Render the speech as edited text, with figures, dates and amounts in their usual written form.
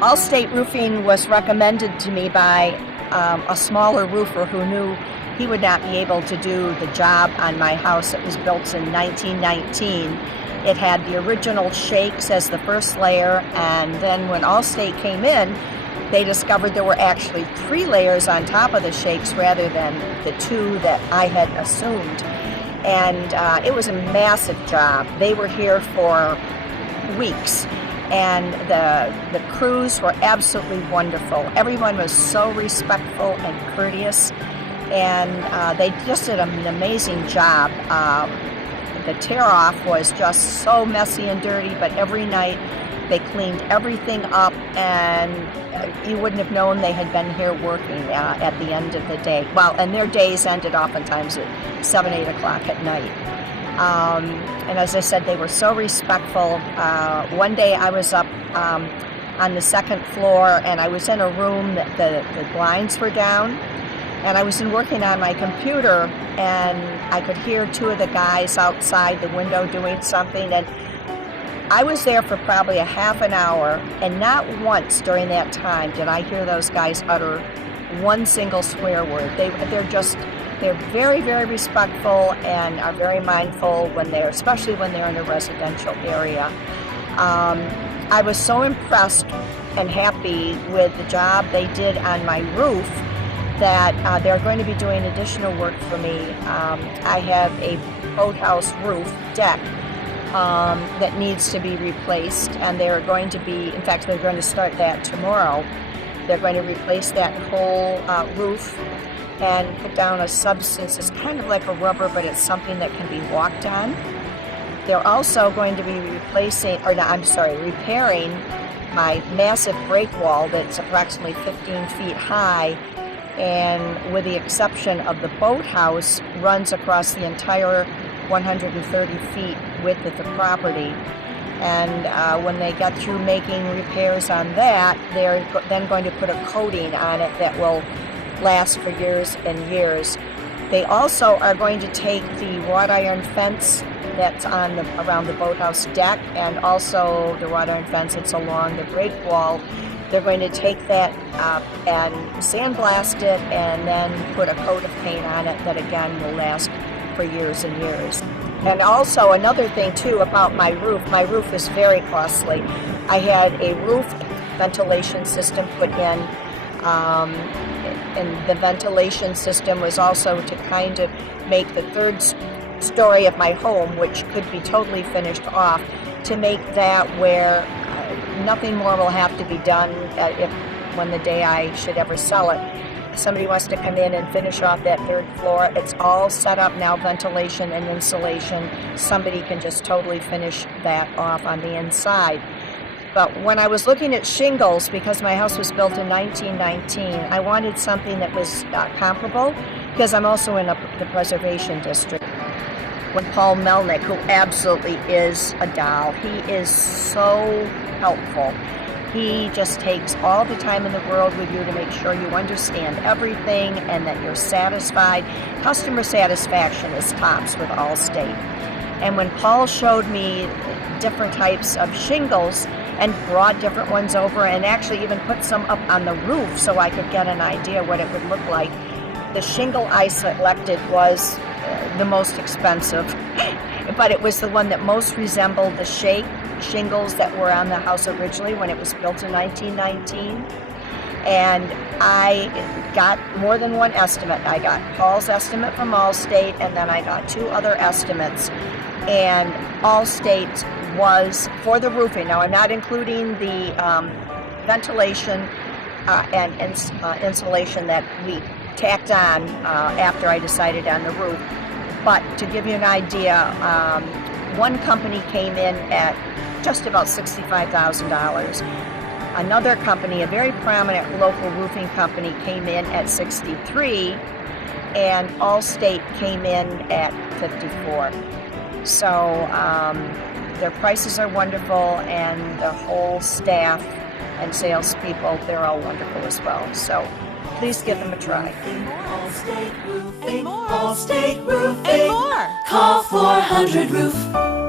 Allstate Roofing was recommended to me by a smaller roofer who knew he would not be able to do the job on my house. It was built in 1919. It had the original shakes as the first layer, and then when Allstate came in, they discovered there were actually 3 layers on top of the shakes rather than the 2 that I had assumed. And it was a massive job. They were here for weeks, and the crews were absolutely wonderful. Everyone was so respectful and courteous, and they just did an amazing job. The tear-off was just so messy and dirty, but every night they cleaned everything up, and you wouldn't have known they had been here working at the end of the day. Well, and their days ended oftentimes at 7, 8 o'clock at night. And as I said, they were so respectful. One day I was up on the 2nd floor, and I was in a room that the blinds were down, and I was working on my computer, and I could hear 2 of the guys outside the window doing something, and I was there for probably a half an hour, and not once during that time did I hear those guys utter one single swear word. They're very, very respectful and are very mindful especially when they're in a residential area. I was so impressed and happy with the job they did on my roof that they're going to be doing additional work for me. I have a boathouse roof deck that needs to be replaced, and they're going to be, in fact, they're going to start that tomorrow. They're going to replace that whole roof and put down a substance. It's kind of like a rubber, but it's something that can be walked on. They're also going to be repairing my massive break wall that's approximately 15 feet high, and with the exception of the boathouse, runs across the entire 130 feet width of the property. And when they get through making repairs on that, they're then going to put a coating on it that will last for years and years. They also are going to take the wrought iron fence that's around the boathouse deck, and also the wrought iron fence that's along the break wall. They're going to take that and sandblast it, and then put a coat of paint on it that again will last for years and years. And also another thing too about my roof is very costly. I had a roof ventilation system put in, and the ventilation system was also to kind of make the 3rd story of my home, which could be totally finished off, to make that where nothing more will have to be done when the day I should ever sell it. Somebody wants to come in and finish off that 3rd floor. It's all set up now, ventilation and insulation. Somebody can just totally finish that off on the inside. But when I was looking at shingles, because my house was built in 1919, I wanted something that was comparable, because I'm also in the preservation district. When Paul Melnick, who absolutely is a doll, he is so helpful. He just takes all the time in the world with you to make sure you understand everything and that you're satisfied. Customer satisfaction is tops with Allstate. And when Paul showed me different types of shingles and brought different ones over and actually even put some up on the roof so I could get an idea what it would look like, the shingle I selected was the most expensive, but it was the one that most resembled the shingles that were on the house originally when it was built in 1919. And I got more than one estimate. I got Paul's estimate from Allstate, and then I got 2 other estimates. And Allstate was for the roofing. Now I'm not including the ventilation and insulation that we tacked on after I decided on the roof. But to give you an idea, one company came in at just about $65,000. Another company, a very prominent local roofing company, came in at $63,000, and Allstate came in at $54,000. So their prices are wonderful, and the whole staff and salespeople, they're all wonderful as well. So please give them a try. Allstate Roofing. Allstate Roofing. And more. Call 400 Roof.